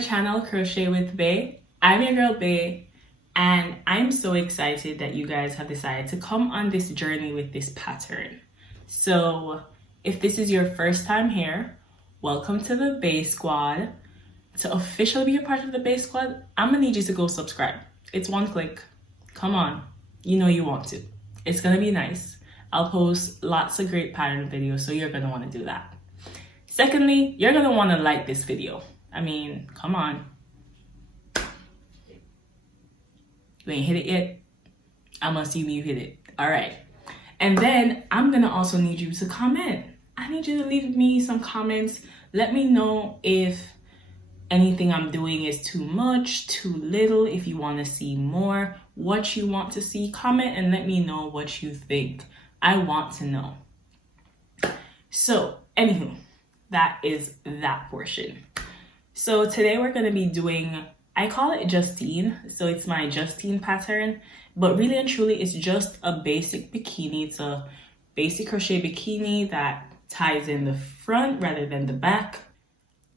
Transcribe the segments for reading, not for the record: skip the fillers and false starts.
channel, Crochet with BAE. I'm your girl BAE, and I'm so excited that you guys have decided to come on this journey with this pattern. So if this is your first time here, welcome to the BAE Squad. To officially be a part of the BAE Squad, I'm gonna need you to go subscribe. It's one click. Come on, you know you want to. It's gonna be nice. I'll post lots of great pattern videos, so you're gonna wanna do that. Secondly, you're gonna wanna like this video. I mean, come on. You ain't hit it yet? I'm assuming you hit it. All right. And then I'm gonna also need you to comment. I need you to leave me some comments. Let me know if anything I'm doing is too much, too little, if you want to see more, what you want to see. Comment and let me know what you think. I want to know. So, anywho, that is that portion. So today we're going to be doing, I call it Justine. So it's my Justine pattern, but really and truly it's just a basic bikini. It's a basic crochet bikini that ties in the front rather than the back.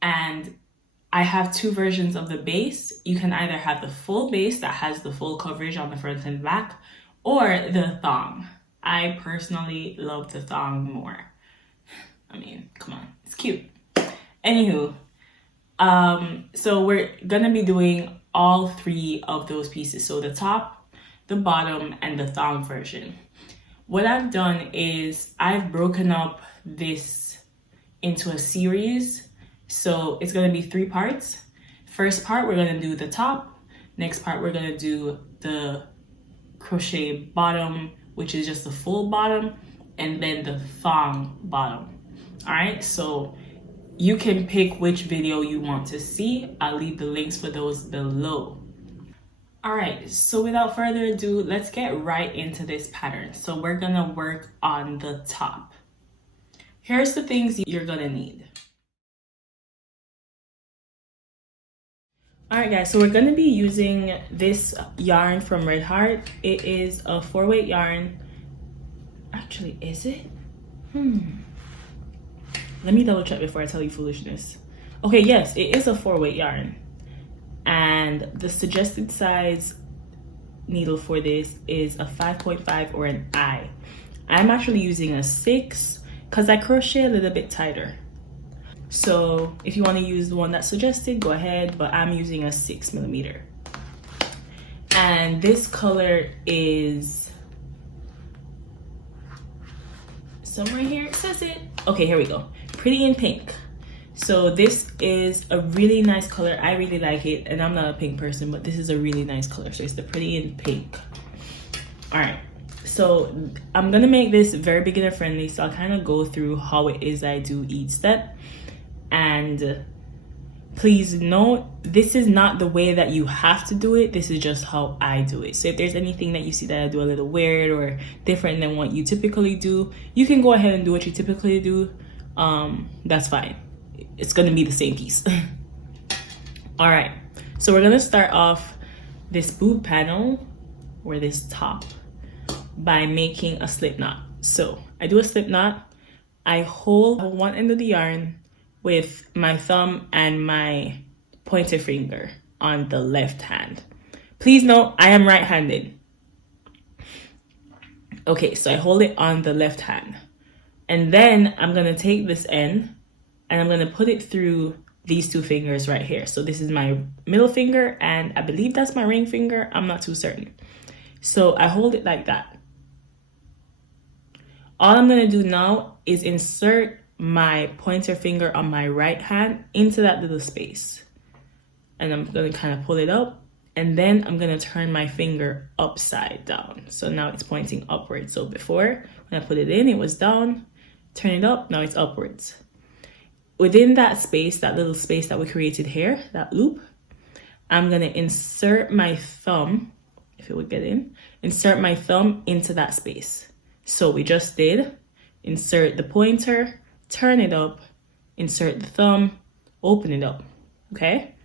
And I have two versions of the base. You can either have the full base that has the full coverage on the front and back, or the thong. I personally love the thong more. I mean, come on, it's cute. Anywho, so we're gonna be doing all three of those pieces. So the top, the bottom, and the thong version. What I've done is I've broken up this into a series. So it's gonna be 3 parts. First part, we're gonna do the top. Next part, we're gonna do the crochet bottom, which is just the full bottom, and then the thong bottom. All right, so you can pick which video you want to see. I'll leave the links for those below. All right, so without further ado, let's get right into this pattern. So we're gonna work on the top. Here's the things you're gonna need. All right, guys, so we're gonna be using this yarn from Red Heart. It is a 4-weight yarn. Actually, is it? Let me double check before I tell you foolishness. Okay, yes, it is a 4-weight yarn. And the suggested size needle for this is a 5.5 or an I. I'm actually using a 6 because I crochet a little bit tighter. So if you want to use the one that's suggested, go ahead, but I'm using a 6mm. And this color is somewhere here, it says it. Okay, here we go. Pretty in Pink. So this is a really nice color. I really like it, and I'm not a pink person, but this is a really nice color. So it's the Pretty in Pink. All right, so I'm gonna make this very beginner friendly, so I'll kind of go through how it is I do each step. And please note, this is not the way that you have to do it. This is just how I do it. So if there's anything that you see that I do a little weird or different than what you typically do, you can go ahead and do what you typically do. That's fine. It's gonna be the same piece. All right, so we're gonna start off this boob panel or this top by making a slip knot. So I do a slip knot. I hold one end of the yarn with my thumb and my pointer finger on the left hand. Please note, I am right-handed. Okay, so I hold it on the left hand. And then I'm gonna take this end and I'm gonna put it through these 2 fingers right here. So this is my middle finger, and I believe that's my ring finger. I'm not too certain. So I hold it like that. All I'm gonna do now is insert my pointer finger on my right hand into that little space. And I'm gonna kind of pull it up, and then I'm gonna turn my finger upside down. So now it's pointing upwards. So before, when I put it in, it was down. Turn it up, now it's upwards. Within that space, that little space that we created here, that loop, I'm gonna insert my thumb, if it would get in, insert my thumb into that space. So we just did, insert the pointer, turn it up, insert the thumb, open it up, okay?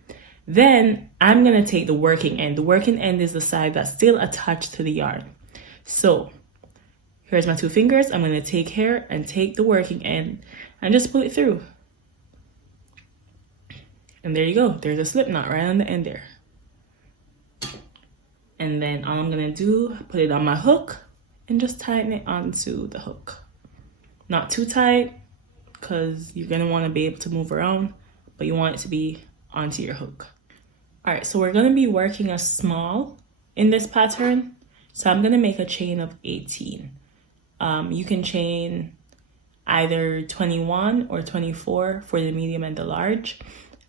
Then I'm gonna take the working end. The working end is the side that's still attached to the yarn. So here's my 2 fingers. I'm gonna take here and take the working end and just pull it through. And there you go. There's a slip knot right on the end there. And then all I'm gonna do, put it on my hook and just tighten it onto the hook. Not too tight, because you're gonna wanna be able to move around, but you want it to be onto your hook. All right, so we're gonna be working a small in this pattern. So I'm gonna make a chain of 18. You can chain either 21 or 24 for the medium and the large.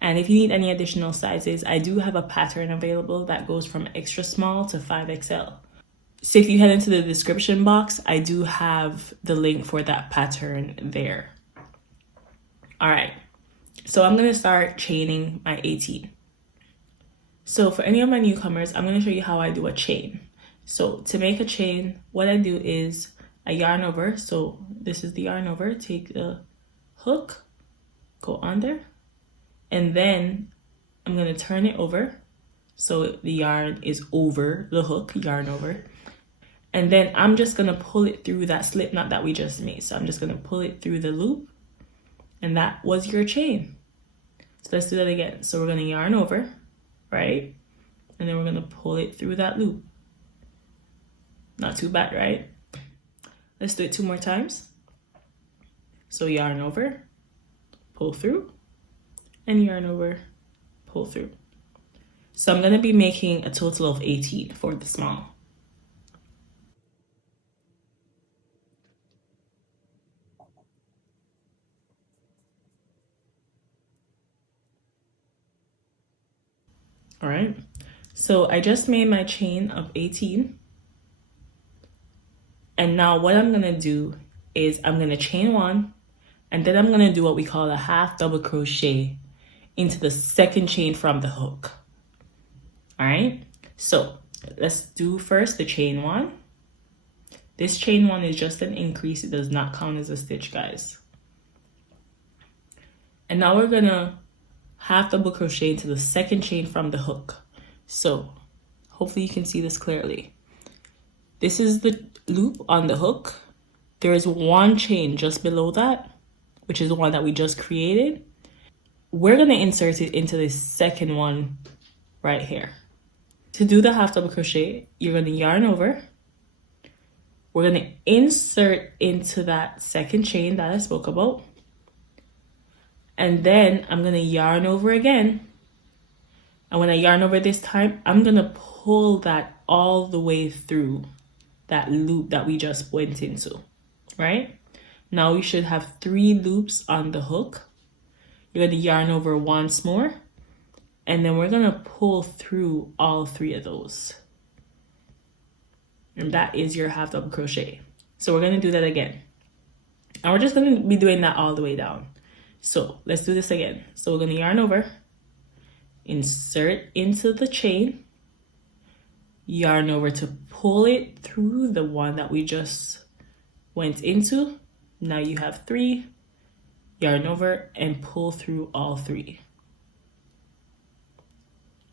And if you need any additional sizes, I do have a pattern available that goes from extra small to 5XL. So if you head into the description box, I do have the link for that pattern there. All right, so I'm gonna start chaining my 18. So for any of my newcomers, I'm gonna show you how I do a chain. So to make a chain, what I do is I yarn over. So this is the yarn over, take the hook, go under, and then I'm gonna turn it over. So the yarn is over the hook, yarn over. And then I'm just gonna pull it through that slip knot that we just made. So I'm just gonna pull it through the loop, and that was your chain. So let's do that again. So we're gonna yarn over, right? And then we're gonna pull it through that loop. Not too bad, right? Let's do it 2 more times. So yarn over, pull through, and yarn over, pull through. So I'm gonna be making a total of 18 for the small. All right, so I just made my chain of 18. And now what I'm gonna do is I'm gonna chain 1, and then I'm gonna do what we call a half double crochet into the second chain from the hook. All right, so let's do first the chain 1. This chain 1 is just an increase. It does not count as a stitch, guys. And now we're gonna half double crochet into the second chain from the hook. So hopefully you can see this clearly. This is the loop on the hook. There is 1 chain just below that, which is the one that we just created. We're gonna insert it into the second one right here. To do the half double crochet, you're gonna yarn over. We're gonna insert into that second chain that I spoke about. And then I'm gonna yarn over again. And when I yarn over this time, I'm gonna pull that all the way through that loop that we just went into, right? Now we should have 3 loops on the hook. You're gonna yarn over once more, and then we're gonna pull through all 3 of those. And that is your half double crochet. So we're gonna do that again. And we're just gonna be doing that all the way down. So let's do this again. So we're gonna yarn over, insert into the chain, yarn over to pull it through the one that we just went into. Now you have 3, yarn over and pull through all 3.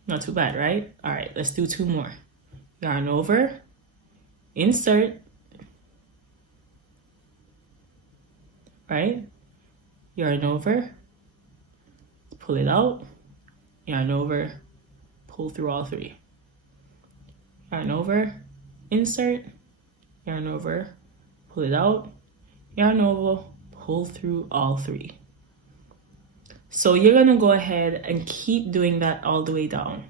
Not too bad, right? All right, let's do 2 more. Yarn over, insert, right? Yarn over, pull it out, yarn over, pull through all 3. Yarn over, insert, yarn over, pull it out, yarn over, pull through all 3. So you're gonna go ahead and keep doing that all the way down.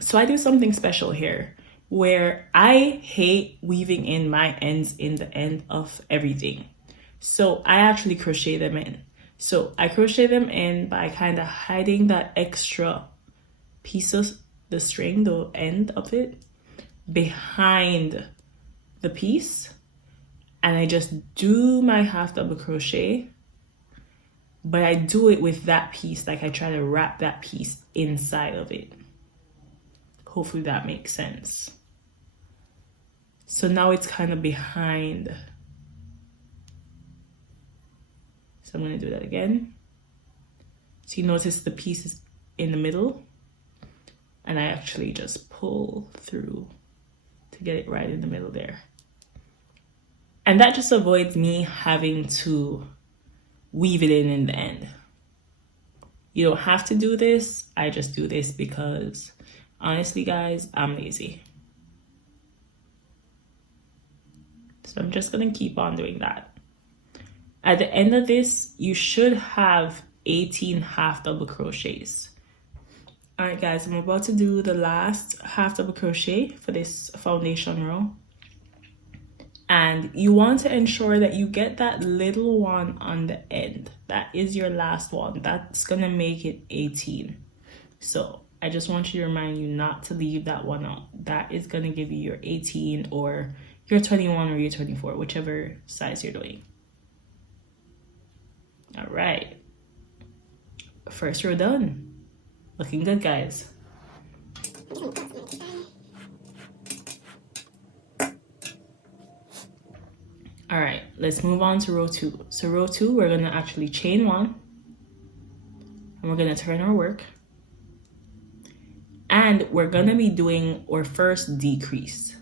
So I do something special here where I hate weaving in my ends in the end of everything. So I actually crochet them in. So I crochet them in by kind of hiding that extra piece of the string, the end of it, behind the piece. And I just do my half double crochet, but I do it with that piece, like I try to wrap that piece inside of it. Hopefully that makes sense. So now it's kind of behind. So I'm gonna do that again. So you notice the piece is in the middle, and I actually just pull through to get it right in the middle there. And that just avoids me having to weave it in the end. You don't have to do this. I just do this because honestly, guys, I'm lazy. So I'm just gonna keep on doing that. At the end of this, you should have 18 half double crochets. All right, guys, I'm about to do the last half double crochet for this foundation row. And you want to ensure that you get that little one on the end. That is your last one. That's gonna make it 18. So I just want you to remind you not to leave that one out. That is gonna give you your 18 or your 21 or your 24, whichever size you're doing. All right, first row done. Looking good, guys. All right, let's move on to row 2. So row 2, we're gonna actually chain 1 and we're gonna turn our work. And we're gonna be doing our first decrease.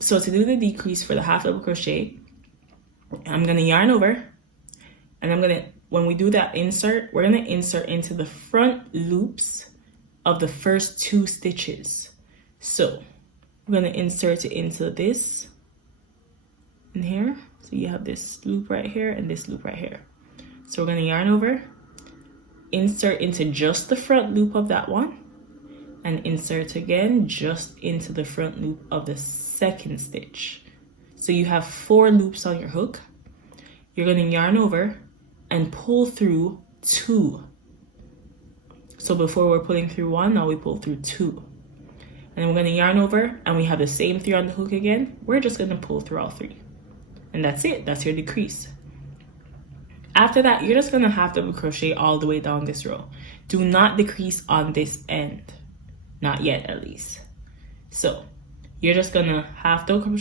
So to do the decrease for the half double crochet, I'm gonna yarn over and when we do that insert, we're gonna insert into the front loops of the first 2 stitches. So we're gonna insert it into this in here. So you have this loop right here and this loop right here. So we're gonna yarn over, insert into just the front loop of that one, and insert again just into the front loop of the second stitch. So you have 4 loops on your hook. You're gonna yarn over and pull through 2. So before we're pulling through 1, now we pull through 2. And then we're gonna yarn over and we have the same 3 on the hook again. We're just gonna pull through all 3. And that's it, that's your decrease. After that, you're just gonna half double crochet all the way down this row. Do not decrease on this end. Not yet, at least. So you're just gonna half double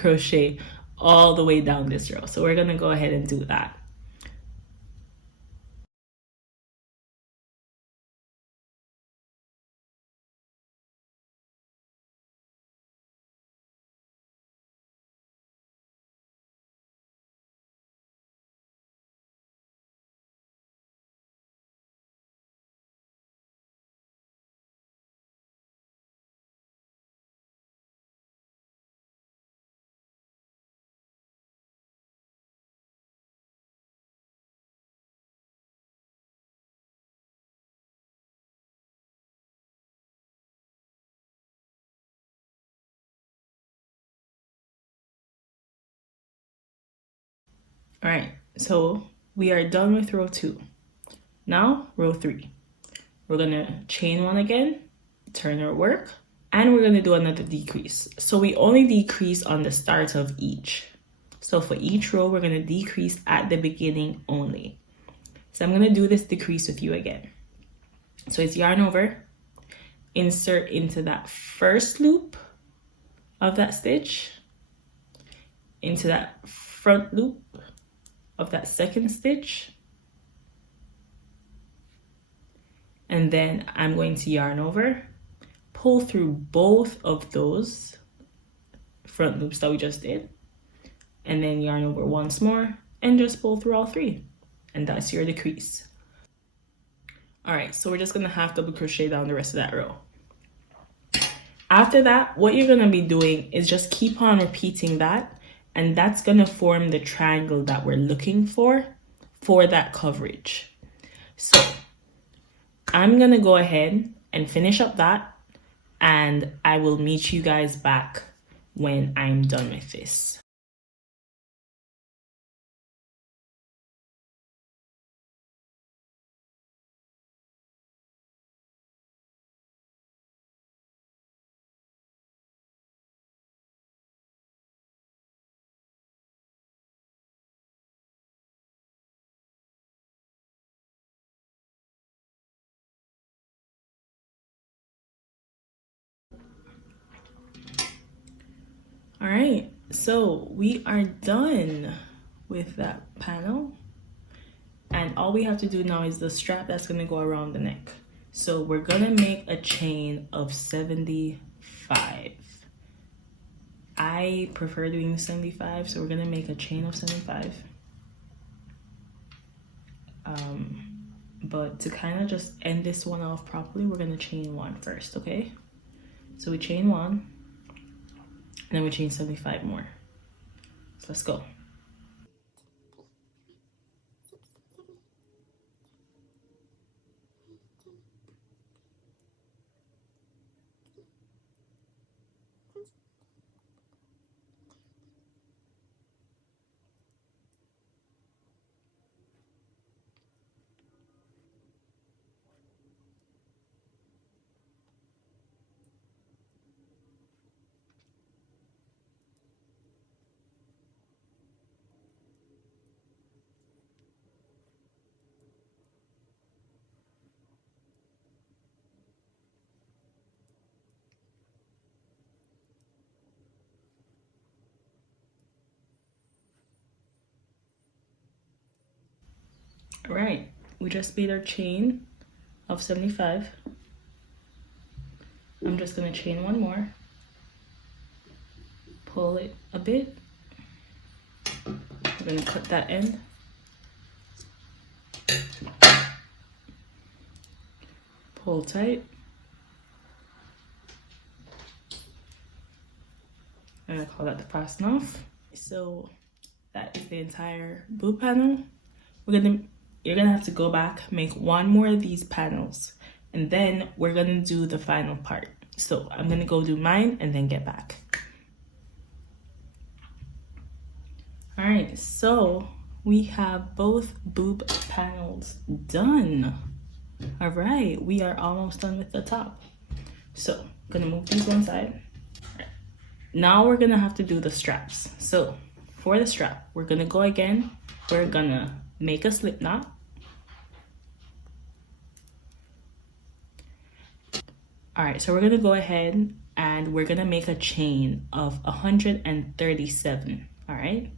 crochet all the way down this row. So we're gonna go ahead and do that. All right, so we are done with row 2. Now, row 3. We're gonna chain 1 again, turn our work, and we're gonna do another decrease. So we only decrease on the start of each. So for each row, we're gonna decrease at the beginning only. So I'm gonna do this decrease with you again. So it's yarn over, insert into that first loop of that stitch, into that front loop of that second stitch, and then I'm going to yarn over, pull through both of those front loops that we just did, and then yarn over once more and just pull through all 3, and that's your decrease. All right, so we're just gonna half double crochet down the rest of that row. After that, what you're gonna be doing is just keep on repeating that, and that's gonna form the triangle that we're looking for that coverage. So I'm gonna go ahead and finish up that, and I will meet you guys back when I'm done with this. All right, so we are done with that panel, and all we have to do now is the strap that's gonna go around the neck. So we're gonna make a chain of 70 I prefer doing 75, so we're gonna make a chain of 75. But to kind of just end this one off properly, we're gonna chain 1 first, okay? So we chain 1, and then we chain 75 more. So let's go. All right, we just made our chain of 75. I'm just gonna chain 1 more, pull it a bit. We're gonna cut that end. Pull tight. I'm gonna call that the fasten off. So that is the entire boob panel. You're gonna have to go back, make 1 more of these panels, and then we're gonna do the final part. So I'm gonna go do mine and then get back. All right, so we have both boob panels done. All right, we are almost done with the top. So I'm gonna move these one side. Now we're gonna have to do the straps. So for the strap, we're gonna go again. We're gonna make a slip knot. All right, so we're gonna go ahead and we're gonna make a chain of 137, all right?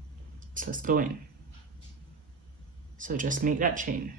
So let's go in. So just make that chain.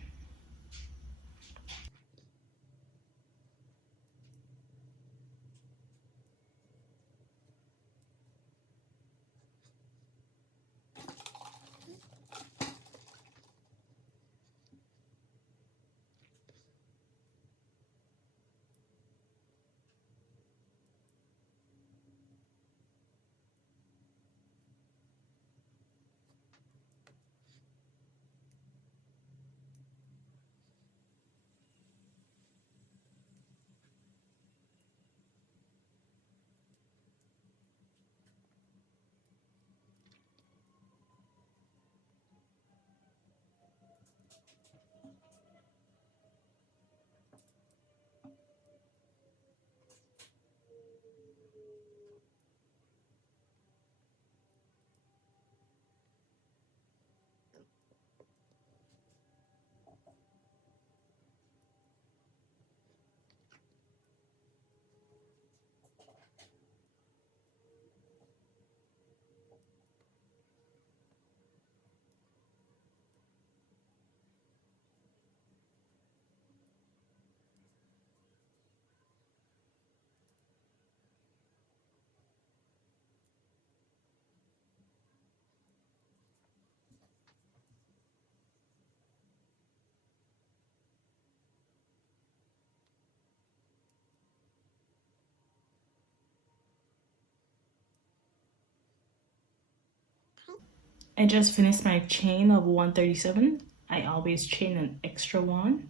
I just finished my chain of 137. I always chain an extra 1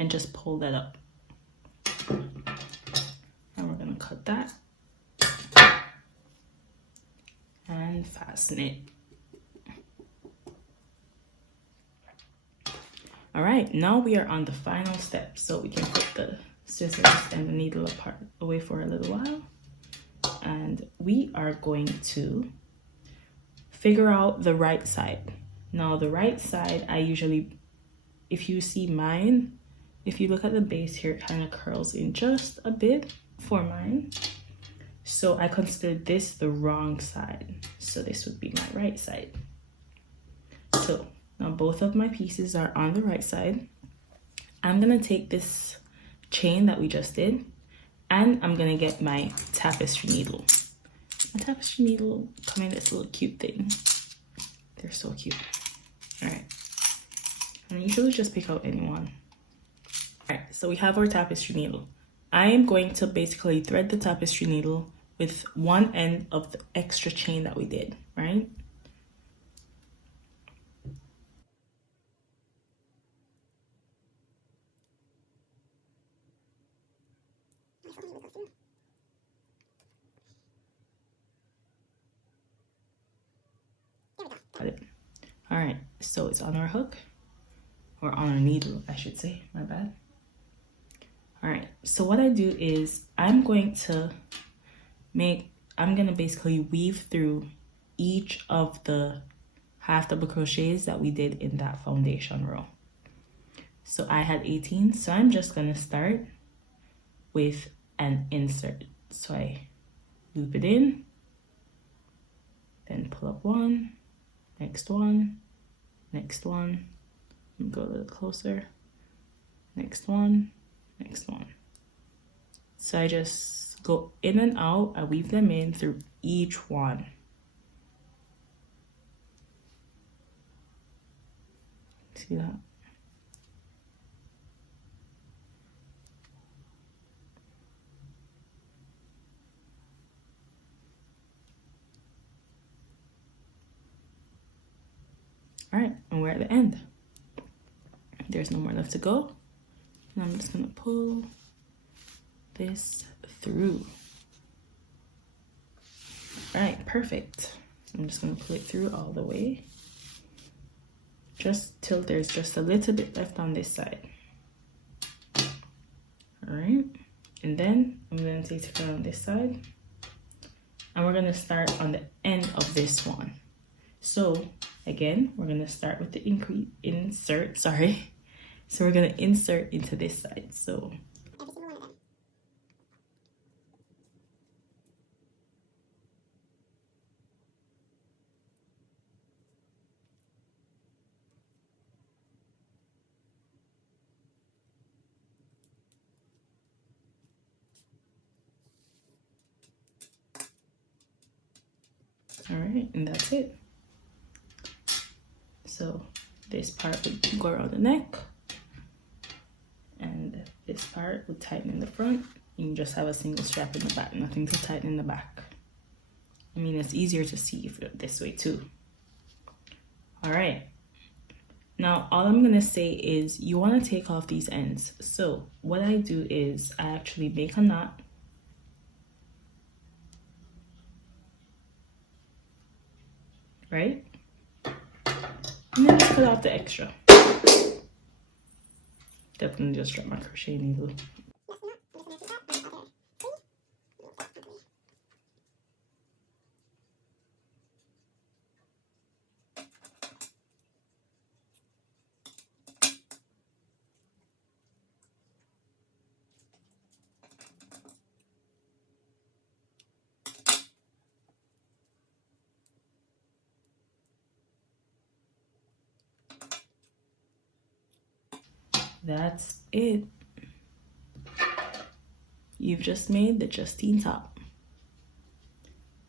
and just pull that up. And we're gonna cut that and fasten it. All right, now we are on the final step. So we can put the scissors and the needle apart away for a little while. And we are going to figure out the right side. Now the right side, I usually, if you see mine, if you look at the base here, it kind of curls in just a bit for mine. So I consider this the wrong side. So this would be my right side. So now both of my pieces are on the right side. I'm gonna take this chain that we just did And I'm gonna get my tapestry needle. My tapestry needle come in this little cute thing. They're so cute. All right, and I usually just pick out any one. All right, so we have our tapestry needle. I am going to basically thread the tapestry needle with one end of the extra chain that we did, right? Got it. All right, so it's on our hook, or on our needle, I should say, my bad. All right, so what I do is I'm gonna basically weave through each of the half double crochets that we did in that foundation row. So I had 18, so I'm just gonna start with an insert. So I loop it in, then pull up one, next one, next one, go a little closer, next one, next one. So I just go in and out, I weave them in through each one. See that? All right, and we're at the end. There's no more left to go. And I'm just gonna pull this through. All right, perfect. I'm just gonna pull it through all the way, just till there's just a little bit left on this side. All right, and then I'm gonna take it around this side, and we're gonna start on the end of this one. So again, we're gonna start with the insert, sorry. So we're gonna insert into this side, so. All right, and that's it. So this part would go around the neck, and this part would tighten in the front. You just have a single strap in the back, nothing to tighten in the back. I mean, it's easier to see if you're this way too. All right. Now, all I'm gonna say is you wanna take off these ends. So what I do is I actually make a knot. Right? And then just cut off the extra. Definitely just drop my crochet needle. That's it. You've just made the Justine top.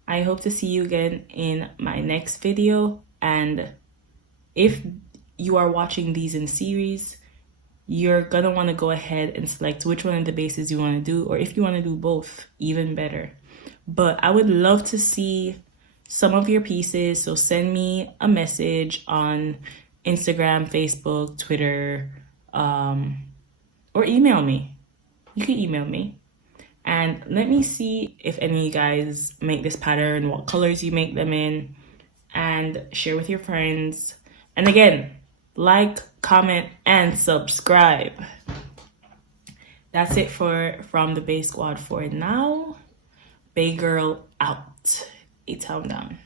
I hope to see you again in my next video, and if you are watching these in series, you're gonna want to go ahead and select which one of the bases you want to do, or if you want to do both, even better. But I would love to see some of your pieces, so send me a message on Instagram, Facebook, Twitter, or email me. You can email me and let me see if any of you guys make this pattern, what colors you make them in, and share with your friends. And again, like, comment, and subscribe. That's it from the BAE Squad for now. BAE Girl out. A town down.